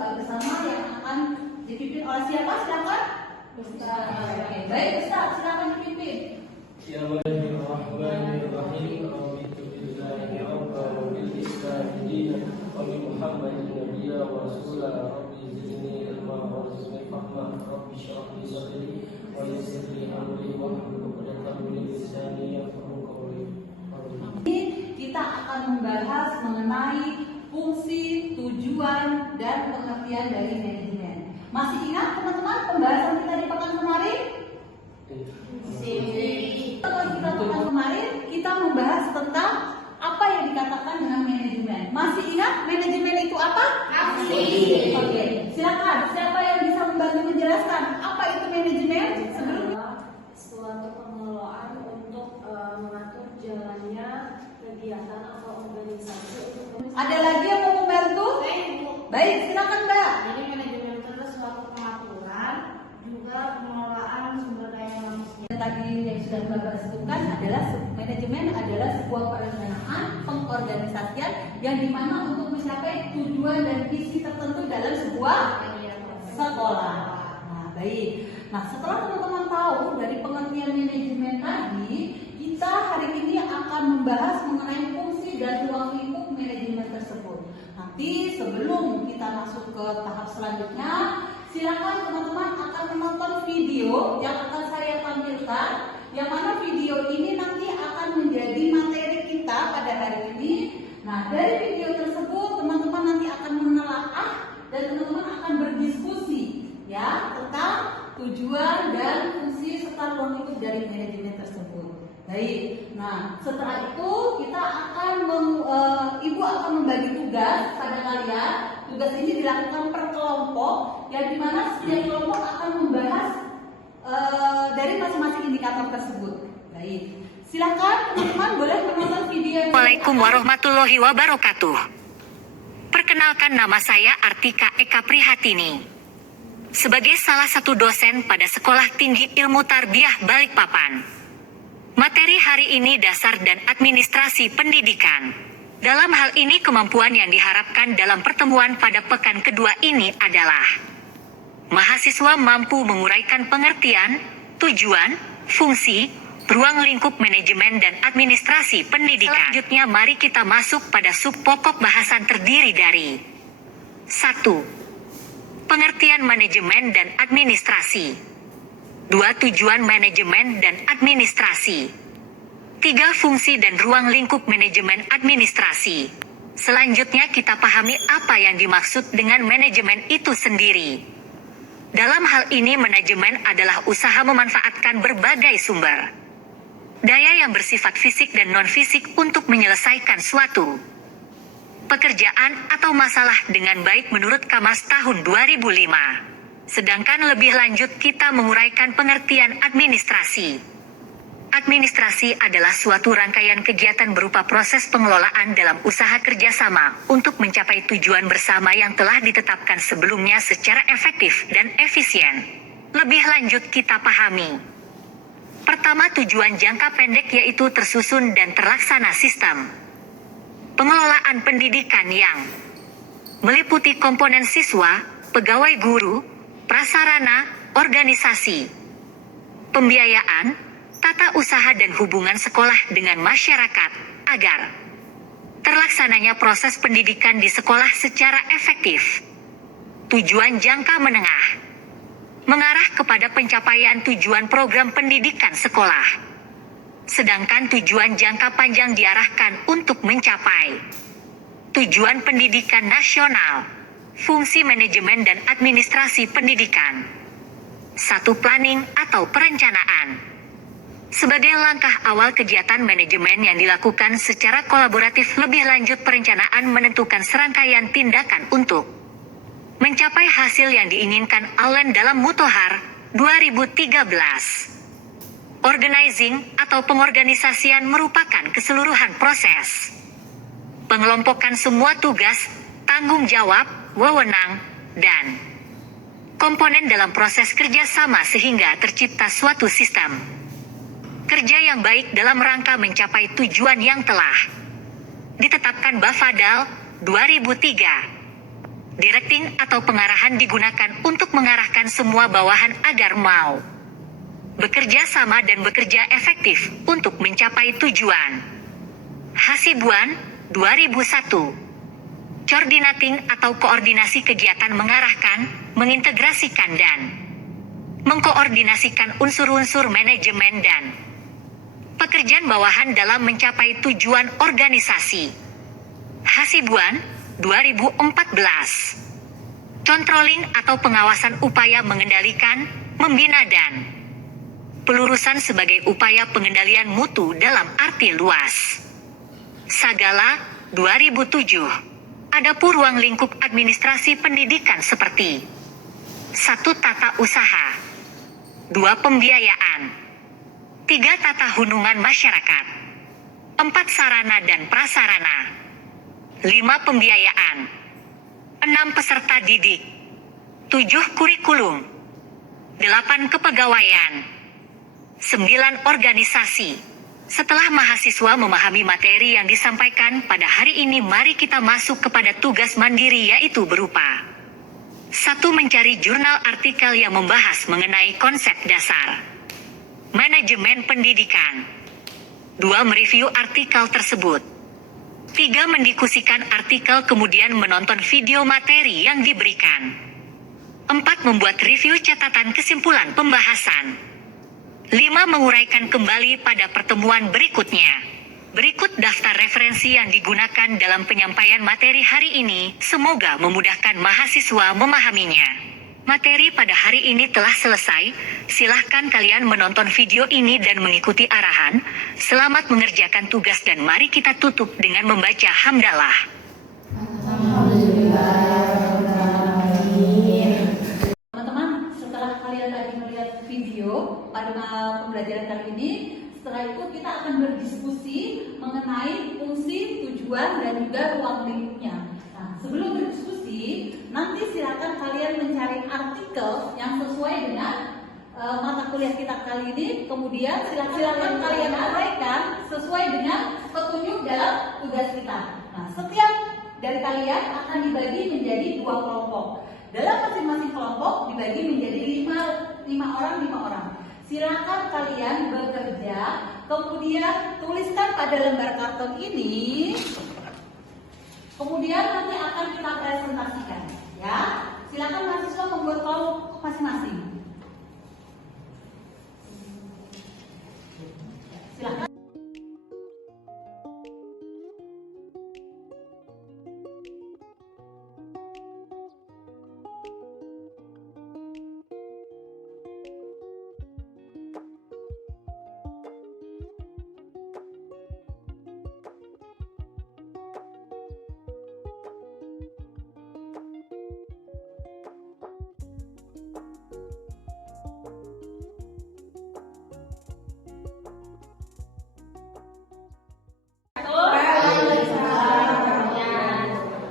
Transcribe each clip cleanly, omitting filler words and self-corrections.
bersama yang akan dipimpin oleh siapa? Silakan. Ustaz. Oke, baik Ustaz, silakan dipimpin. Bismillahirrahmanirrahim. Raditu billahi rabban wa bil islami dinan wa bi Muhammadin nabiyyan wa rasulan. Rabbi zidni ilma warzuqni fahma. Rabbi shrah li sadri wa yassir li amri wahlul 'uqdatam min lisani yafqahu qawli. Kita akan membahas mengenai fungsi, tujuan, dan pengertian dari manajemen. Masih ingat teman-teman pembahasan kita di pekan kemarin? Setelah kita pekan kemarin, kita membahas tentang apa yang dikatakan dengan manajemen. Masih ingat manajemen itu apa? Aksi. Oke, silakan. Siapa yang bisa membantu menjelaskan apa itu manajemen? Suatu pengelolaan untuk mengatur jalannya kegiatan atau organisasi. Ada lagi yang mau membantu? Baik, silakan Mbak. Jadi manajemen itu adalah suatu pengaturan juga pengelolaan sumber daya manusia. Tadi yang sudah Mbak sebutkan adalah manajemen adalah sebuah perencanaan pengorganisasian yang dimana untuk mencapai tujuan dan visi tertentu dalam sebuah sekolah. Nah, baik. Nah, setelah teman-teman tahu dari pengertian manajemen tadi, kita hari ini akan membahas mengenai fungsi dan ruang lingkup manajemen tersebut. Nanti sebelum kita masuk ke tahap selanjutnya, silakan teman-teman akan menonton video yang akan saya tampilkan, yang mana video ini nanti akan menjadi materi kita pada hari ini. Nah, dari video tersebut teman-teman nanti akan menelaah dan teman-teman akan berdiskusi ya tentang tujuan dan fungsi serta ruang lingkup dari manajemen tersebut. Baik. Nah, setelah itu kita akan Ibu akan membagi tugas pada kalian. Tugas ini dilakukan per kelompok, yang dimana setiap kelompok akan membahas dari masing-masing indikator tersebut. Baik. Silakan teman-teman boleh menonton video. Assalamualaikum warahmatullahi wabarakatuh. Perkenalkan, nama saya Artika Eka Prihatini. Sebagai salah satu dosen pada Sekolah Tinggi Ilmu Tarbiyah Balikpapan. Materi hari ini dasar dan administrasi pendidikan. Dalam hal ini kemampuan yang diharapkan dalam pertemuan pada pekan kedua ini adalah mahasiswa mampu menguraikan pengertian, tujuan, fungsi, ruang lingkup manajemen dan administrasi pendidikan. Selanjutnya mari kita masuk pada sub pokok bahasan terdiri dari 1. Pengertian manajemen dan administrasi. 2. Tujuan manajemen dan administrasi. 3. Fungsi dan ruang lingkup manajemen administrasi. Selanjutnya kita pahami apa yang dimaksud dengan manajemen itu sendiri. Dalam hal ini manajemen adalah usaha memanfaatkan berbagai sumber daya yang bersifat fisik dan non-fisik untuk menyelesaikan suatu pekerjaan atau masalah dengan baik menurut Kamas tahun 2005. Sedangkan lebih lanjut kita menguraikan pengertian administrasi. Administrasi adalah suatu rangkaian kegiatan berupa proses pengelolaan dalam usaha kerjasama untuk mencapai tujuan bersama yang telah ditetapkan sebelumnya secara efektif dan efisien. Lebih lanjut kita pahami. Pertama, tujuan jangka pendek yaitu tersusun dan terlaksana sistem pengelolaan pendidikan yang meliputi komponen siswa, pegawai guru, prasarana, organisasi, pembiayaan, tata usaha dan hubungan sekolah dengan masyarakat, agar terlaksananya proses pendidikan di sekolah secara efektif. Tujuan jangka menengah mengarah kepada pencapaian tujuan program pendidikan sekolah. Sedangkan tujuan jangka panjang diarahkan untuk mencapai tujuan pendidikan nasional. Fungsi manajemen dan administrasi pendidikan. 1. Planning atau perencanaan. Sebagai langkah awal kegiatan manajemen yang dilakukan secara kolaboratif, lebih lanjut perencanaan menentukan serangkaian tindakan untuk mencapai hasil yang diinginkan. Allen dalam Mutohar 2013. Organizing atau pengorganisasian merupakan keseluruhan proses pengelompokan semua tugas, tanggung jawab, wewenang, dan komponen dalam proses kerjasama sehingga tercipta suatu sistem kerja yang baik dalam rangka mencapai tujuan yang telah ditetapkan Bafadal 2003. Directing atau pengarahan digunakan untuk mengarahkan semua bawahan agar mau bekerja sama dan bekerja efektif untuk mencapai tujuan. Hasibuan 2001. Coordinating atau koordinasi kegiatan mengarahkan, mengintegrasikan dan mengkoordinasikan unsur-unsur manajemen dan pekerjaan bawahan dalam mencapai tujuan organisasi. Hasibuan 2014. Controlling atau pengawasan upaya mengendalikan, membina dan pelurusan sebagai upaya pengendalian mutu dalam arti luas. Sagala 2007. Adapun ruang lingkup administrasi pendidikan seperti 1. Tata usaha 2. Pembiayaan 3. Tata hubungan masyarakat 4. Sarana dan prasarana 5. Pembiayaan 6. Peserta didik 7. Kurikulum 8. Kepegawaian 9. Organisasi. Setelah mahasiswa memahami materi yang disampaikan pada hari ini, mari kita masuk kepada tugas mandiri, yaitu berupa 1. Mencari jurnal artikel yang membahas mengenai konsep dasar manajemen pendidikan 2. Mereview artikel tersebut 3. Mendiskusikan artikel kemudian menonton video materi yang diberikan 4. Membuat review catatan kesimpulan pembahasan 5. Menguraikan kembali pada pertemuan berikutnya. Berikut daftar referensi yang digunakan dalam penyampaian materi hari ini, semoga memudahkan mahasiswa memahaminya. Materi pada hari ini telah selesai, silahkan kalian menonton video ini dan mengikuti arahan. Selamat mengerjakan tugas dan mari kita tutup dengan membaca hamdalah. Teman-teman, setelah kalian tadi melihat video pada pembelajaran kali ini, setelah itu kita akan berdiskusi mengenai fungsi, tujuan, dan juga ruang lingkupnya. Nah, sebelum berdiskusi, nanti silakan kalian mencari artikel yang sesuai dengan mata kuliah kita kali ini. Kemudian silakan kalian uraikan sesuai dengan petunjuk dalam tugas kita. Nah, setiap dari kalian akan dibagi menjadi 2 kelompok. Dalam masing-masing kelompok dibagi menjadi 5 orang. Silakan kalian bekerja, kemudian tuliskan pada lembar karton ini. Kemudian nanti akan kita presentasikan, ya. Silakan mahasiswa membuat kelompok masing-masing. Silakan.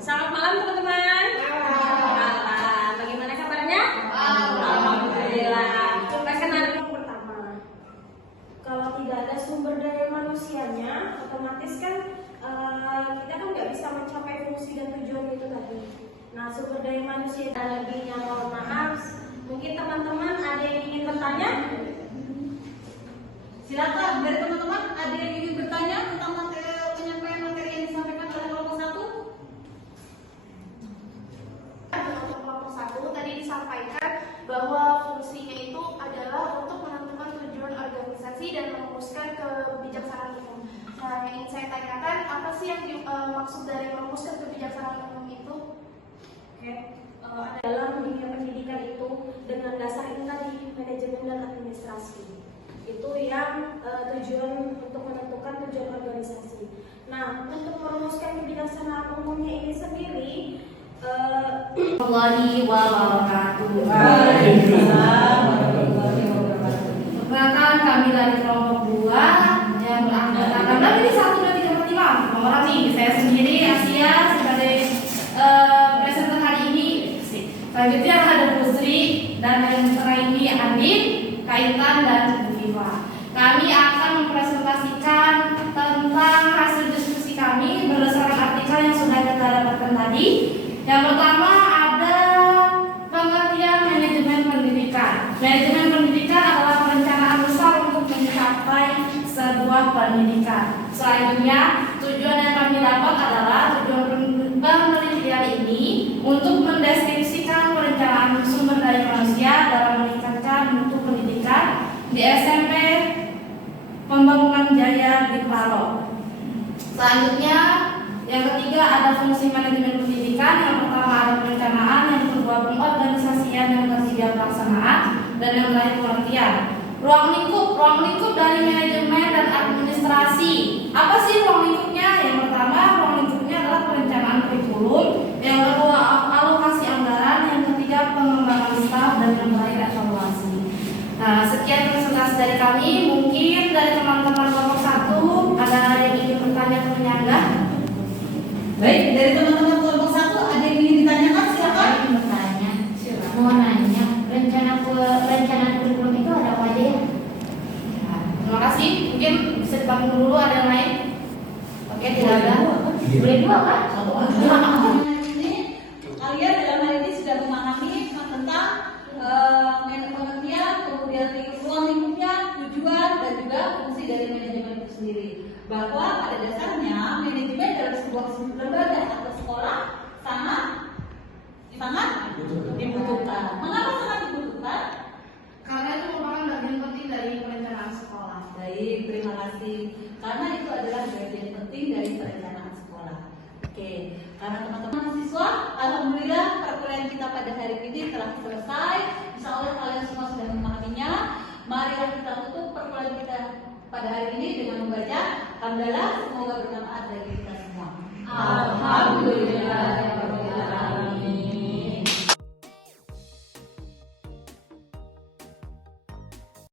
Selamat malam teman-teman. Bagaimana kabarnya? Alhamdulillah. Perkenalan Yang pertama, kalau tidak ada sumber daya manusianya, otomatis kan kita kan nggak bisa mencapai fungsi dan tujuan itu tadi. Nah, sumber daya manusia dan lebihnya, mohon maaf. Mungkin teman-teman ada yang ingin bertanya? Silakan dari teman-teman, ada yang ingin bertanya tentang penyampaian materi yang disampaikan oleh kelompok 1? Untuk kelompok 1 tadi disampaikan bahwa fungsinya itu adalah untuk menentukan tujuan organisasi dan merumuskan kebijaksanaan umum. Nah, yang ingin saya tanyakan, apa sih yang maksud dari merumuskan kebijaksanaan umum itu? Oke, dalam dunia pendidikan itu dengan dasar ini tadi, manajemen dan administrasi. Itu yang tujuan untuk menentukan tujuan organisasi. Nah, untuk merumuskan kebijaksanaan umumnya ini sendiri, warahmatullahi wabarakatuh. Perkenalkan, kami dari kelompok 2 yang beranggotakan dari 1 dan 3 per 5. Memahami saya sendiri Asia sebagai presenter hari ini. Selanjutnya ada Pusri dan yang terakhir ini Andin, Kaitan dan Bu Viva. Kami akan mempresentasikan tentang hasil diskusi kami berdasarkan artikel yang sudah kita dapatkan tadi. Yang pertama pendidikan. Selanjutnya, tujuan yang kami dapat adalah tujuan penelitian ini untuk mendeskripsikan perencanaan sumber daya manusia dalam meningkatkan mutu pendidikan di SMP Pembangunan Jaya di Paro. Selanjutnya, yang ketiga ada fungsi manajemen pendidikan. Yang pertama ada perencanaan, yang kedua pengorganisasian, yang ketiga pelaksanaan, dan yang terakhir pengertian. Ruang lingkup dari manajemen dan administrasi. Apa sih ruang lingkupnya? Yang pertama, ruang lingkupnya adalah perencanaan kurikulum, yang kedua alokasi anggaran, yang ketiga pengembangan staf, dan yang terakhir evaluasi. Nah, sekian presentasi dari kami. Mungkin dari teman-teman kelompok 1 ada yang ingin bertanya ke penyangga? Baik, dari teman-teman kelompok 1 ada yang ingin ditanyakan, silakan. Bertanya, mau nanya, rencana kurikulum itu ada apa aja ya? Terima kasih. Mungkin bisa dipanggil dulu, ada yang lain? Oke, tidak ada. Boleh dua kan? Satu aja. Ini kalian dalam hal ini sudah memahami tentang pengertian, kemudian ruang lingkupnya, tujuan, dan juga fungsi dari manajemen itu sendiri. Bahwa pada dasarnya manajemen dalam sebuah lembaga atau sekolah sangat dibutuhkan. Mengapa sangat dibutuhkan? Karena itu merupakan bagian penting dari perencanaan sekolah. Baik, terima kasih. Karena itu adalah bagian penting dari perencanaan sekolah. Oke, karena teman-teman mahasiswa, alhamdulillah perkuliahan kita pada hari ini telah selesai. Insya Allah kalian semua sudah memahaminya. Marilah kita tutup perkuliahan kita pada hari ini dengan membaca hamdalah, semoga bermanfaat bagi kita semua.